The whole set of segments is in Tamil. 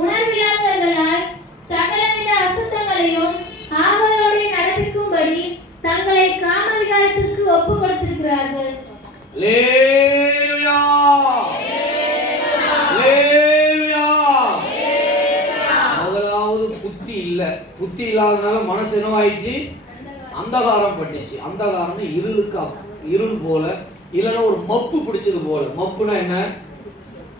உணர்வில்லாதவர்களாய் சகலவித அசுத்தங்களையும் ஆவலோடு நடப்பிக்கும்படி தங்களை காமவிகாரத்திற்கு ஒப்பு கொடுத்திருக்கிறார்கள். முதலாவது புத்தி இல்ல. புத்தி இல்லாதனால மனசு என்னவாயிடுச்சு? அந்தகாரம் பட்டுச்சு. அந்தகாரம் இருளுக்கு இருள் போல, இல்லைன்னா ஒரு மப்பு பிடிச்சது போல. மப்புனா என்ன?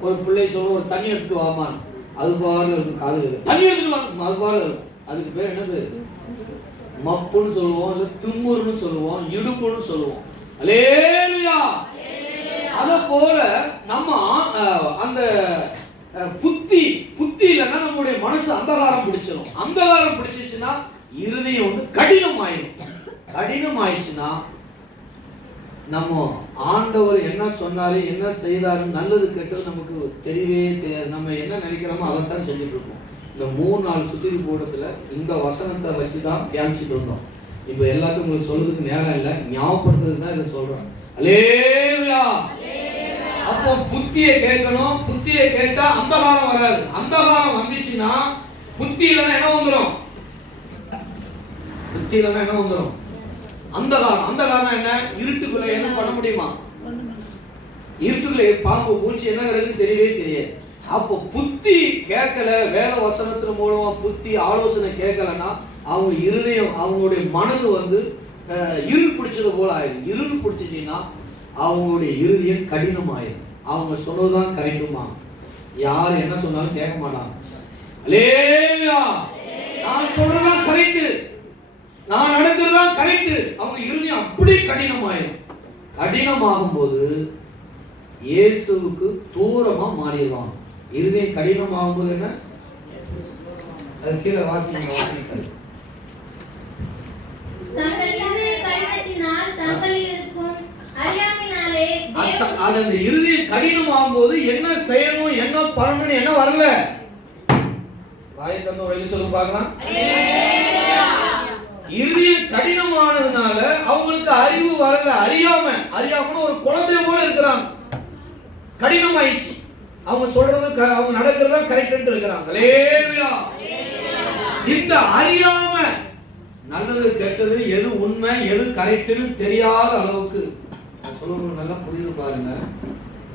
ஒரு பிள்ளை சொல்ல ஒரு தண்ணி எடுத்துட்டு வாமான், அது பாடல இருக்கும். காது தண்ணி எடுத்துட்டு வாங்க, அது பாடல இருக்கும். அதுக்கு பேர் என்ன பேர்? மப்புன்னு சொல்லுவோம், இல்லை திமுருன்னு சொல்லுவோம், இடுப்புன்னு சொல்லுவோம். அல்லேலூயா. அத போல நம்ம அந்த புத்தி இல்லைன்னா நம்முடைய மனசு அந்தகாரம் பிடிச்சிடும். அந்தகாரம் பிடிச்சிச்சுன்னா இருதயம் கடினம் ஆயிடும். கடினம் ஆயிடுச்சுன்னா நம்ம ஆண்டவர் என்ன சொன்னாரு, என்ன செய்தாரு, நல்லது கெட்டது நமக்கு தெரியவே தெரியாது. நம்ம என்ன நினைக்கிறோமோ அதைத்தான் செஞ்சுட்டு இருக்கோம். இந்த 3 நாள் சுத்திரி கூட்டத்துல இந்த வசனத்தை வச்சுதான் தியானிச்சுட்டு இருந்தோம். இப்ப எல்லாத்தையும் உங்களுக்கு சொல்றதுக்கு நேரம் இல்லை, ஞாபகப்படுத்துறதுக்கு தான் இதை சொல்றேன். அல்லேலூயா. அப்போ புத்தியை கேட்கணும். புத்தியை கேட்டா அந்தகாரம் வராது. அந்தகாரம் வந்துச்சுன்னா புத்தி இல்லைன்னா என்ன வந்துடும்? புத்தி இல்லைன்னா என்ன வந்துடும்? அந்தகாரம். அந்தகாரம் என்ன? இருட்டுக்குள்ள என்ன பண்ண முடியுமா? இருட்டுக்குள்ள பாம்பு பூச்சி என்ன கிடக்குன்னு தெரியவே தெரியாது. அப்போ புத்தி கேட்கல, வேத வசனத்தின் மூலமா புத்தி ஆலோசனை கேட்கலன்னா அவங்க இருதயம், அவங்களுடைய மனது இருள் பிடிச்சது போல ஆயிடும். இருள் பிடிச்சிச்சின்னா அவங்களுடைய இருதயம் கடினம் ஆயிடும். அவங்க சொன்னதுதான் கரெக்டுமா, யார் என்ன சொன்னாலும் கேட்க மாட்டாங்க. அல்லேலூயா. நான் சொல்றதுதான் கரெக்ட், நான் நடக்கிறதுதான் கரெக்ட். அவங்க இருதயம் அப்படி கடினமாயிடும். கடினமாகும் போது இயேசுவுக்கு தூரமா மாறிடுவாங்க. இருதயம் கடினமாகும் போது என்ன? அது கீழே வாசிக்கிறது. அந்த இருதயம் கடினமாகும் போது என்ன செய்யணும், என்ன பண்ணணும், என்ன வரல? வாயை தந்து ஒரு சொல்லு பார்க்கலாம். இருதயம் கடினமானதுனால அவங்களுக்கு அறிவு வரல. அறியாம ஒரு குழந்தை போல இருக்கிறாங்க. கடினம் ஆயிடுச்சு. அவங்க சொல்றது, அவங்க நடக்கிறதா கரெக்ட் இருக்கிறாங்க. அல்லேலூயா. இந்த அறியாம நல்லது கெட்டது, எது உண்மை எது கரெக்ட்னு தெரியாத அளவுக்கு சொல்லணும். நல்லா புரியுது பாருங்க.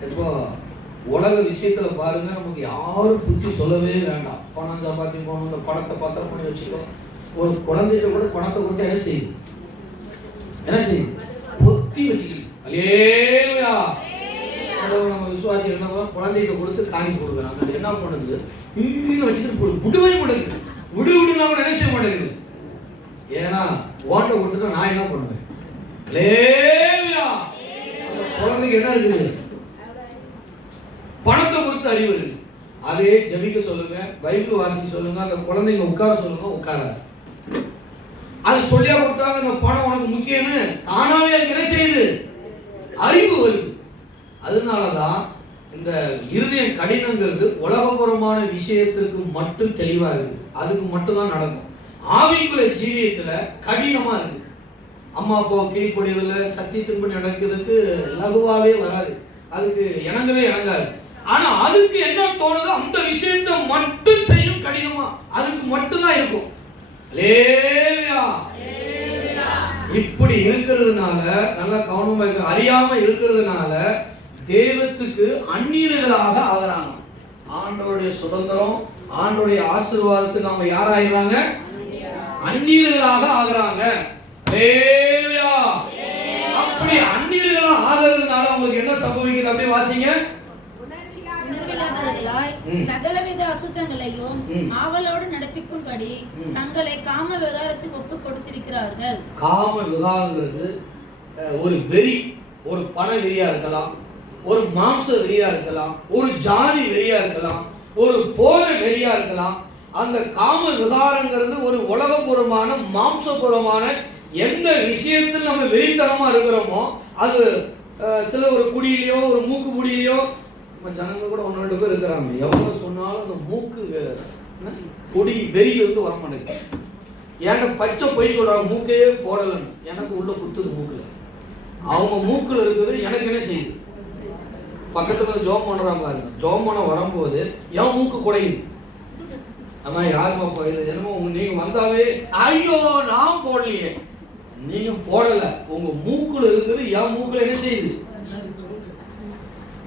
இப்போ உலக விஷயத்துல பாருங்க, நமக்கு யாரும் புத்தி சொல்லவே வேண்டாம். பணம் சம்பாத்தி போகணும், இந்த பணத்தை பத்திரம் பண்ணி வச்சுக்கோ. ஒரு குழந்தைகிட்ட கூட பணத்தை கொடுத்து என்ன செய்யுது? பொத்தி வச்சுக்கணும். அல்லேலூயா. நம்ம விசுவாசி என்ன குழந்தைகிட்ட கொடுத்து காணி கொடுக்குறாங்க. அது என்ன பண்ணுது? வச்சுக்கிட்டு விடுவே மாட்டேங்குது. விடுனா கூட என்ன செய்ய மாட்டேங்குது? ஏன்னா ஓட்ட கொடுத்துட்டா நான் என்ன பண்ணுவேன்? அல்லேலூயா. அந்த குழந்தைக்கு என்ன இருக்குது? பணத்தை கொடுத்து அறிவு இருக்கு. அதே ஜெபிக்க சொல்லுங்க, பைபிள் வாசிக்க சொல்லுங்க, அந்த குழந்தைங்க உட்கார சொல்லுங்க, உட்கார. அது சொல்லியா கொடுத்தாங்க, இந்த பணம் உனக்கு முக்கியம்னு தானாவே என்ன செய்யுது? அறிவு வருது. அதனாலதான் இந்த இருதயம் கடினங்கிறது உலகபுறமான விஷயத்திற்கு மட்டும் தெளிவா இருக்கு. அதுக்கு மட்டும் தான் நடக்கும். ஆவிக்குள்ள ஜீவியத்துல கடினமா இருக்கு. அம்மா அப்பா கீழ்ப்படியதுல சத்தியத்தின்படி நடக்கிறதுக்கு லகுவாவே வராது. அதுக்கு இணங்கவே இணங்காது. ஆனா அதுக்கு என்ன தோணுதோ அந்த விஷயத்தை மட்டும் செய்யும். கடினமா அதுக்கு மட்டும்தான் இருக்கும். அல்லேலூயா. இப்படி இருக்கிறதுனால நல்லா கவனமா இருக்கு. அறியாம இருக்கிறதுனால தெய்வத்துக்கு அந்நியர்களாக ஆகிறாங்க. ஆண்டவருடைய சுதந்திரம், ஆண்டவருடைய ஆசீர்வாதத்துக்கு நாம யாராயிராங்க? அந்நியர்களாக ஆகிறாங்க. அல்லேலூயா. அப்படி அந்நியர்களாக ஆகிறதுனால உங்களுக்கு என்ன சம்பவிக்குது? அப்படியே வாசிங்க. சகலவித அசுத்தங்களையும் ஆவலோடு நடப்பிக்கும்படி தங்களை காம விகாரத்துக்கு ஒப்பு கொடுத்திருக்கிறார்கள். காம விகாரங்கிறது ஒரு வெறி, ஒரு பண வெறியா இருக்கலாம், ஒரு மாம்ச வெறியா இருக்கலாம், ஒரு ஜாதி வெறியா இருக்கலாம், ஒரு போர வெறியா இருக்கலாம். அந்த காம விகாரங்கிறது ஒரு உலகபூர்வமான மாம்சபூர்வமான எந்த விஷயத்தில் நம்ம வெறித்தனமா இருக்கிறோமோ அது சில ஒரு குடியிலையோ ஒரு மூக்கு குடியிலையோ ஜனங்க கூட 1-2 பேர் இருக்கிறாங்க. எவ்வளவு சொன்னாலும் அந்த மூக்கு கொடி வெறி வர மாட்டேங்குது. ஏன்னா பச்சை பொய் சொல்றாங்க, மூக்கையே போடலன்னு. எனக்கு உள்ள குத்துது மூக்குல. அவங்க மூக்குல இருக்குது, எனக்கு என்ன செய்யுது? பக்கத்துல ஜோம் பண்றாங்க பாருங்க. ஜோம் பண்ண வரும்போது என் மூக்கு குடையுது. அம்மா யாருமா போயிடுது என்னமோ நீங்க வந்தாவே ஐயோ நான் போடலையே. நீங்க போடல, உங்க மூக்குல இருக்குது. என் மூக்குல என்ன செய்யுது?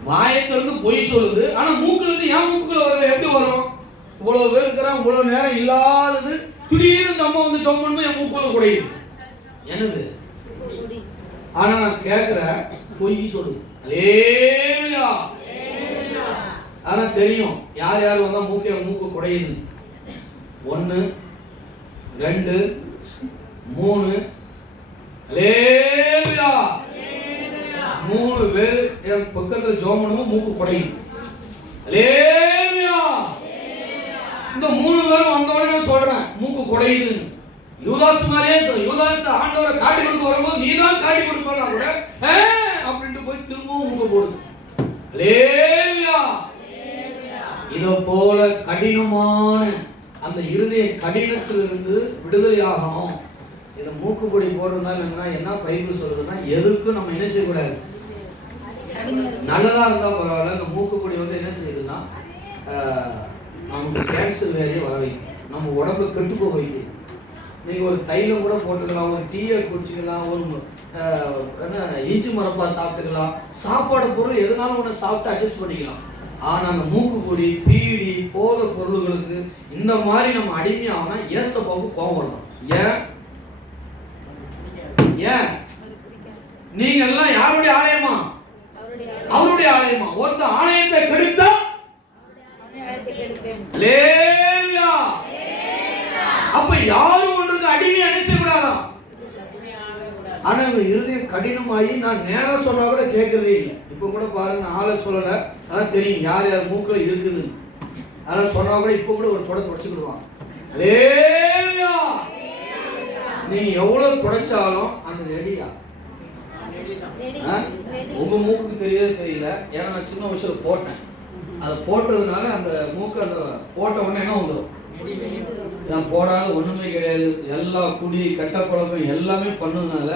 வாயத்திலிருந்து பொய் சொல்லுது. ஆனா மூக்குல இருந்து என் மூக்குல வருது. எப்படி வரும்? இவ்வளவு பேர் இருக்கிறான், இவ்வளவு நேரம் இல்லாதது திடீர்னு நம்ம வந்து சொம்மன்னு என் மூக்குல குடையுது. என்னது? ஆனா நான் கேட்கிறேன், பொய் சொல்லுது. அல்லேலூயா. ஆனா தெரியும் யார் யார் வந்தா மூக்கு குடையுது. 1 2 3 அல்லேலூயா. 3 பேர் என் பக்கத்துல ஜோமனும் மூக்கு குடையுது. அல்லேலூயா. இந்த 3 பேரும் வந்த உடனே நான் சொல்றேன் மூக்கு குடையுதுன்னு. யூதாஸ் மாதிரியே சொல்ல. யூதாஸ் ஆண்டவரை காட்டி கொடுக்க வரும்போது நீ தான் காட்டி கொடுப்பா கூட அப்படின்ட்டு போய் திரும்பவும் மூக்கு போடுது. அல்லேலூயா. இதை போல கடினமான அந்த இருதய கடினத்திலிருந்து விடுதலையாகணும். இதை மூக்குப்பொடி போடுறதுனால என்ன பைபிள் சொல்றதுன்னா, எதுக்கும் நம்ம என்ன செய்யக்கூடாது? நல்லதா இருந்தா பரவாயில்ல. இந்த மூக்குப்பொடி வந்து என்ன செய்யுதுன்னா நமக்கு கேன்சர் வேலையை வர வைக்கும், நம்ம உடம்பு கெட்டு போக வைக்கும். நீங்க ஒரு தைலம் கூட போட்டுக்கலாம், ஒரு டீயை குடிச்சுக்கலாம், ஒரு இஞ்சி மரப்பா சாப்பிட்டுக்கலாம், சாப்பாடு பொருள் எதுனாலும் ஒன்று சாப்பிட்டு அட்ஜஸ்ட் பண்ணிக்கலாம். ஆனா அந்த மூக்குப்பொடி, பீடி, போத பொருள்களுக்கு இந்த மாதிரி நம்ம அடிமையாகனா ஏசப்பாவுக்கு கோபம் வரணும். ஏன்? நீங்க எல்லாம் யாருடைய ஆலயமா? அவருடைய ஆலயமா. ஒருத்த ஆலயத்தை கெடுத்தா அப்ப யாரும் ஒன்றுக்கு அடிமை அணைச்சக்கூடாதான். ஆனா இவங்க இருதயம் கடினமாயி நான் நேரம் சொன்னா கூட கேட்கறதே இல்லை. இப்ப கூட பாருங்க, ஆளை சொல்லல, அதான் தெரியும் யார் யார் மூக்குல இருக்குது. அதனால சொன்னா கூட இப்ப கூட ஒரு தொடை தொடச்சுக்கிடுவாங்க. நீங்க எவ்வளவு குறைச்சாலும் அந்த ரெடியா உங்க மூக்குக்கு தெரியல. ஏன்னா நான் சின்ன வயசுல போட்டேன். அதை போட்டதுனால அந்த மூக்கு அந்த போட்ட உடனே என்ன வந்துடும்? நான் போடாத ஒண்ணுமே கிடையாது. எல்லா குடி கட்ட குழப்பம் எல்லாமே பண்ணதுனால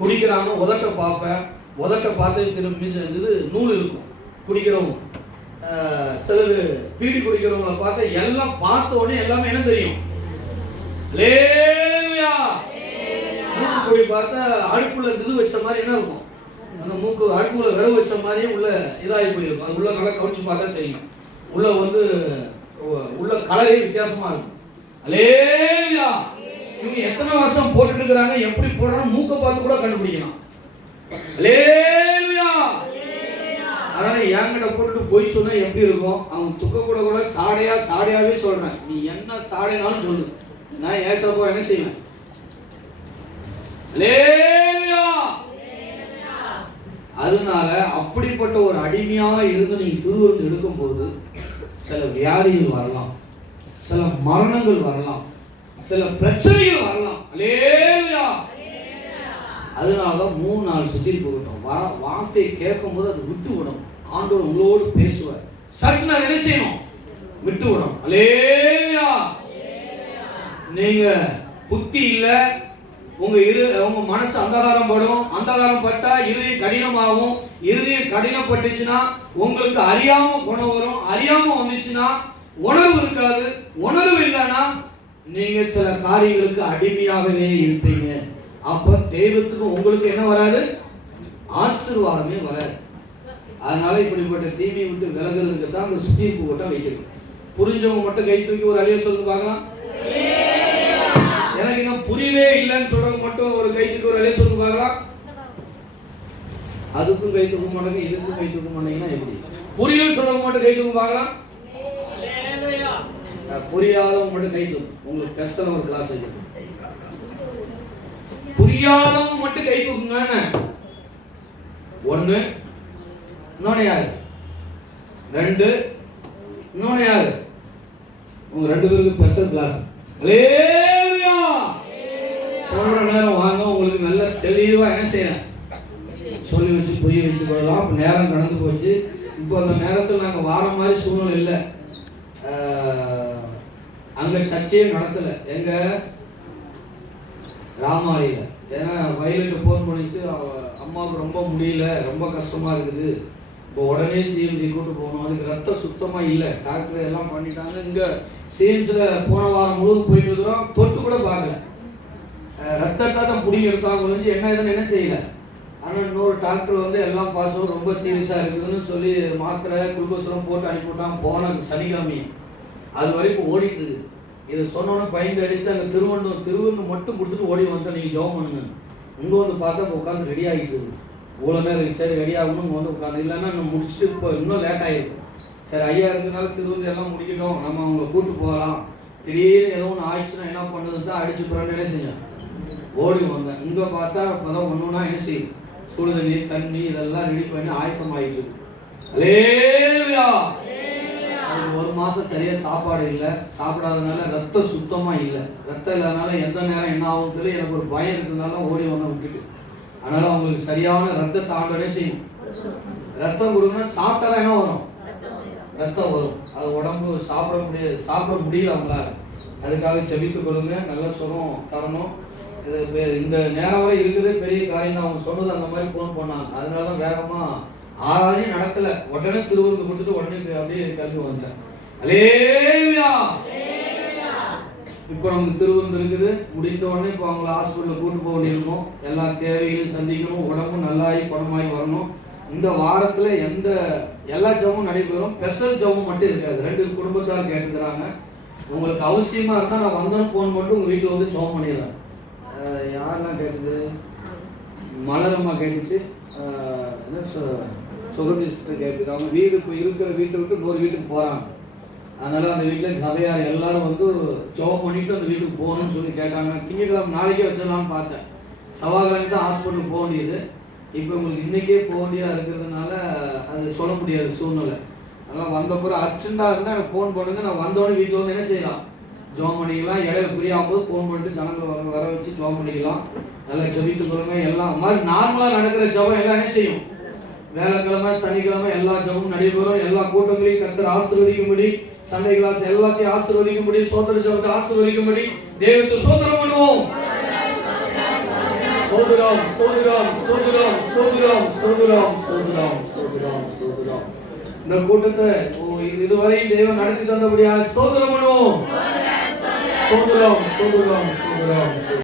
குடிக்கிறாங்க. உதட்ட பார்ப்பேன், உதட்ட பார்த்து திரும்பி செஞ்சது நூல் இருக்கும். குடிக்கிறவங்க சிலது பீடி குடிக்கிறவங்களை பார்த்து எல்லாம் பார்த்த உடனே எல்லாமே என்ன தெரியும்? மூக்குப்பொடி பார்த்தா அடுப்புல இது வச்ச மாதிரி என்ன இருக்கும்? அந்த மூக்கு அடுப்புல விரவு வச்ச மாதிரியே உள்ள இதாகி போயிருக்கும். அது உள்ள நல்லா கவிச்சு பார்த்தா தெரியும். உள்ள வந்து உள்ள கலரே வித்தியாசமா இருக்கும். அல்லேலூயா. இவங்க எத்தனை வருஷம் போட்டுட்டு இருக்கிறாங்க, எப்படி போடுறாங்க மூக்கை பார்த்து கூட கண்டுபிடிக்கலாம். அல்லேலூயா. அதனால என்கிட்ட போட்டுட்டு போய் சொன்னா எப்படி இருக்கும்? அவங்க துக்க கூட கூட சாடையாவே சொல்றேன். நீ என்ன சாடைனாலும் சொல்லு, நான் ஏசப்பா என்ன செய்வேன்? அல்லேலூயா. அதனால அப்படிப்பட்ட ஒரு அடிமையா இருந்து நீங்க திருவிருந்து எடுக்கும் போது சில வியாதிகள் வரலாம், சில மரணங்கள் வரலாம், சில பிரச்சனைகள் வரலாம். அல்லேலூயா. அதனாலதான் 3 நாள் சுத்தி போகட்டும். வார்த்தை கேட்கும் போது அது விட்டு விடும். ஆண்டவர் உங்களோடு பேசுவார். சற்று நான் என்ன செய்யணும்? விட்டு விடும். அல்லேலூயா. நீங்க புத்தி இல்ல, உங்க மனசு அந்தகாரம் படும். அந்தகாரம் பட்டா இருதயம் கடினமாகும். இருதயம் கடினப்பட்டுச்சுன்னா உங்களுக்கு அறியாம குணம் வரும். அறியாம வந்துச்சுன்னா உணர்வு இருக்காது. உணர்வு இல்லைன்னா நீங்க சில காரியங்களுக்கு அடிமையாகவே இருப்பீங்க. அப்ப தெய்வத்துக்கு உங்களுக்கு என்ன வராது? ஆசீர்வாதமே வராது. அதனால இப்படிப்பட்ட தீமையை விட்டு விலகிறதுக்கு தான் அந்த சுத்திகரிப்பு கூட்டம் வைக்கணும். புரிஞ்சவங்க மட்டும் கை தூக்கி ஒரு அழிய சொல்லுங்க பார்க்கலாம். எனக்கு இன்னும் புரியவே இல்லைன்னு சொல்றவங்க மட்டும் ஒரு கை தூக்கி ஒரு அழிய சொல்லுங்க பார்க்கலாம். அதுக்கும் கை தூக்க மாட்டேங்க, இதுக்கும் கை தூக்க மாட்டீங்கன்னா எப்படி? புரியலன்னு சொல்றவங்க மட்டும் கை தூக்க பார்க்கலாம். புரியாதவங்க மட்டும் கை தூக்கும். உங்களுக்கு கஷ்டம் ஒரு கிளாஸ் வச்சு புரியாதவங்க மட்டும் கை தூக்குங்க. 1 இன்னொன்னு யாரு? 2 இன்னொன்னு யாரு? உங்க 2 பேருக்கு ஸ்பெஷல் கிளாஸ். அல்லேலூயா. சொல்ற நேரம் வாங்க, உங்களுக்கு நல்ல தெளிவா என்ன செய்யணும் சொல்லி வச்சு புரிய வச்சு கொள்ளலாம். நேரம் கடந்து போச்சு. இப்போ அந்த நேரத்தில் நாங்கள் வார மாதிரி சூழ்நிலை இல்லை. அங்க சர்ச்சையே நடத்தல எங்க ராமாயில. ஏன்னா வயலுக்கு போன் பண்ணிச்சு, அம்மாவுக்கு ரொம்ப முடியல, ரொம்ப கஷ்டமா இருக்குது, இப்போ உடனே சிஎம்ஜி கூட்டு போகணும், அதுக்கு ரத்தம் சுத்தமா இல்லை, டாக்டர் எல்லாம் பண்ணிட்டாங்க. இங்க சீன்ஸில் போன வாரம் முழுவதும் போயிட்டு இருக்கிறோம், தொட்டு கூட பார்க்கல. ரத்தத்தை தான் பிடிங்கி எடுத்தாங்க ஒழிஞ்சு என்ன இதுன்னு என்ன செய்யல. ஆனால் இன்னொரு டாக்டர் வந்து எல்லாம் பாசம் ரொம்ப சீரியஸாக இருக்குதுன்னு சொல்லி மாத்திரை குளுக்கோஸ்லாம் போட்டு அனுப்பிவிட்டான். போன சனிக்கிழமை அது வரைக்கும் ஓடிட்டு இருக்குது. இதை சொன்னோன்னே பயந்து அடித்து அங்கே திருவண்ணு மட்டும் கொடுத்துட்டு ஓடி வந்தேன், நீங்கள் ஜெபம் பண்ணுங்க. இங்கே வந்து பார்த்தா இப்போ உட்காந்து ரெடி ஆகிட்டு இருக்குது. இவ்வளோ நேரம் சரி ரெடி ஆகணும், இங்கே வந்து உட்காந்து இல்லைன்னா நம்ம முடிச்சுட்டு இப்போ இன்னும் லேட் ஆகிருக்கும். சரி ஐயா இருக்கிறனால திருவண்ணு எல்லாம் முடிக்கட்டும், நம்ம அவங்கள கூப்பிட்டு போகலாம். திடீர்னு ஏதோ ஒன்று ஆயிடுச்சுன்னா என்ன பண்ணுறது தான் அடிச்சு புறானே செஞ்சேன். ஓடி வந்தேன். இங்கே பார்த்தா இப்போ தான் ஒன்றுனா என்ன செய்யும், சுடுதண்ணி தண்ணி இதெல்லாம் ரெடி பண்ணி ஆயத்தம் ஆகிட்டு. அல்லேலூயா. அதுக்கு 1 மாதம் சரியாக சாப்பாடு இல்லை. சாப்பிடாதனால ரத்தம் சுத்தமாக இல்லை. ரத்தம் இல்லாதனால எந்த நேரம் என்ன ஆகும் தெரியல. எனக்கு ஒரு பயம் இருக்கிறதுனால ஓடி வந்து விட்டுட்டு. அதனால் அவங்களுக்கு சரியான ரத்தத்தை ஆண்டோடனே செய்யும். ரத்தம் கொடுக்கணும். சாப்பிட்டாலும் என்ன வரும், ரத்தம் வரும். அது உடம்பு சாப்பிட முடியல அவங்களால. அதுக்காக ஜெபித்துக் கொள்ளுங்க. நல்ல சுகம் தரணும். இது இந்த நேரம் வரை இருக்கிறதே பெரிய காரியம் தான். அவங்க சொன்னது அந்த மாதிரி ஃபோன் பண்ணாங்க. அதனால தான் வேகமாக ஆராதனையும் நடக்கலை. உடனே திருவிருந்து கொடுத்துட்டு உடனே அப்படியே கிளம்பி வந்தேன். அல்லேலூயா. இப்போ நமக்கு திருவிருந்து இருக்குது. முடிந்த உடனே இப்போ அவங்கள ஹாஸ்பிட்டலில் கூட்டு போக வேண்டியிருக்கும். எல்லா தேவைகளையும் சந்திக்கணும். உடம்பும் நல்லாகி பணமாகி வரணும். இந்த வாரத்தில் எல்லா ஜபமும் நடைபெறும். ஸ்பெஷல் ஜபம் மட்டும் இருக்காது. 2 குடும்பத்தார் கேட்டுக்கிறாங்க. உங்களுக்கு அவசியமாக இருந்தால் நான் வந்தேன்னு ஃபோன் பண்ணிட்டு உங்கள் வீட்டில் வந்து ஜபம் பண்ணிடுறேன். யாரெல்லாம் கேட்டுது, மலரம்மா கேட்டுச்சு, சுகமிஸ்டர் கேட்டுருக்காங்க. வீடு இப்போ இருக்கிற வீட்டை விட்டு இன்னொரு வீட்டுக்கு போகிறாங்க. அதனால் அந்த வீட்டில் சபையார் எல்லாரும் வந்து ஜபம் பண்ணிவிட்டு அந்த வீட்டுக்கு போகணும்னு சொல்லி கேட்டாங்க. திங்கட்கிழமை நாளைக்கே வச்சிடலான்னு பார்த்தேன். செவ்வாய்க்கிழமை தான் ஹாஸ்பிட்டலுக்கு போக வேண்டியது. இப்போ உங்களுக்கு இன்றைக்கே போக வேண்டியதாக இருக்கிறதுனால அது சொல்ல முடியாது சூழ்நிலை. அதெல்லாம் வந்தப்பறம் அர்ஜென்ட்டாக இருந்தால் எனக்கு ஃபோன் பண்ணுங்க. நான் வந்தோடனே வீட்டில் வந்து என்ன செய்யலாம், ஜோம் பண்ணிக்கலாம். இடையில ஃப்ரீ ஆகும்போது ஃபோன் பண்ணிட்டு ஜனங்களை வர வச்சு ஜோம் பண்ணிக்கலாம். நல்லா ஜபித்து கொள்ளுங்க. எல்லாம் மாதிரி நார்மலாக நடக்கிற ஜபம் எல்லாம் என்ன செய்யும், வேலைக்கிழமை சனிக்கிழமை எல்லா ஜபமும் நடைபெறும். எல்லா கூட்டங்களையும் கர்த்தர் ஆசீர்வதிக்கும்படி, சண்டை கிளாஸ் எல்லாத்தையும் ஆசீர்வதிக்கும்படி, சோதர ஜபத்தை ஆசீர்வதிக்கும்படி தேவனுக்கு சோதரம் பண்ணுவோம். ஸ்தோத்திரம் ஸ்தோத்திரம் ஸ்தோத்திரம் ஸ்தோத்திரம் ஸ்தோத்திரம் ஸ்தோத்திரம் ஸ்தோத்திரம் ஸ்தோத்திரம். இந்த கூட்டத்தை இதுவரை தேவன் நடத்தி தந்தபடியாக ஸ்தோத்திரம் பண்ணுவோம். ஸ்தோத்திரம் ஸ்தோத்திரம் ஸ்தோத்திரம்.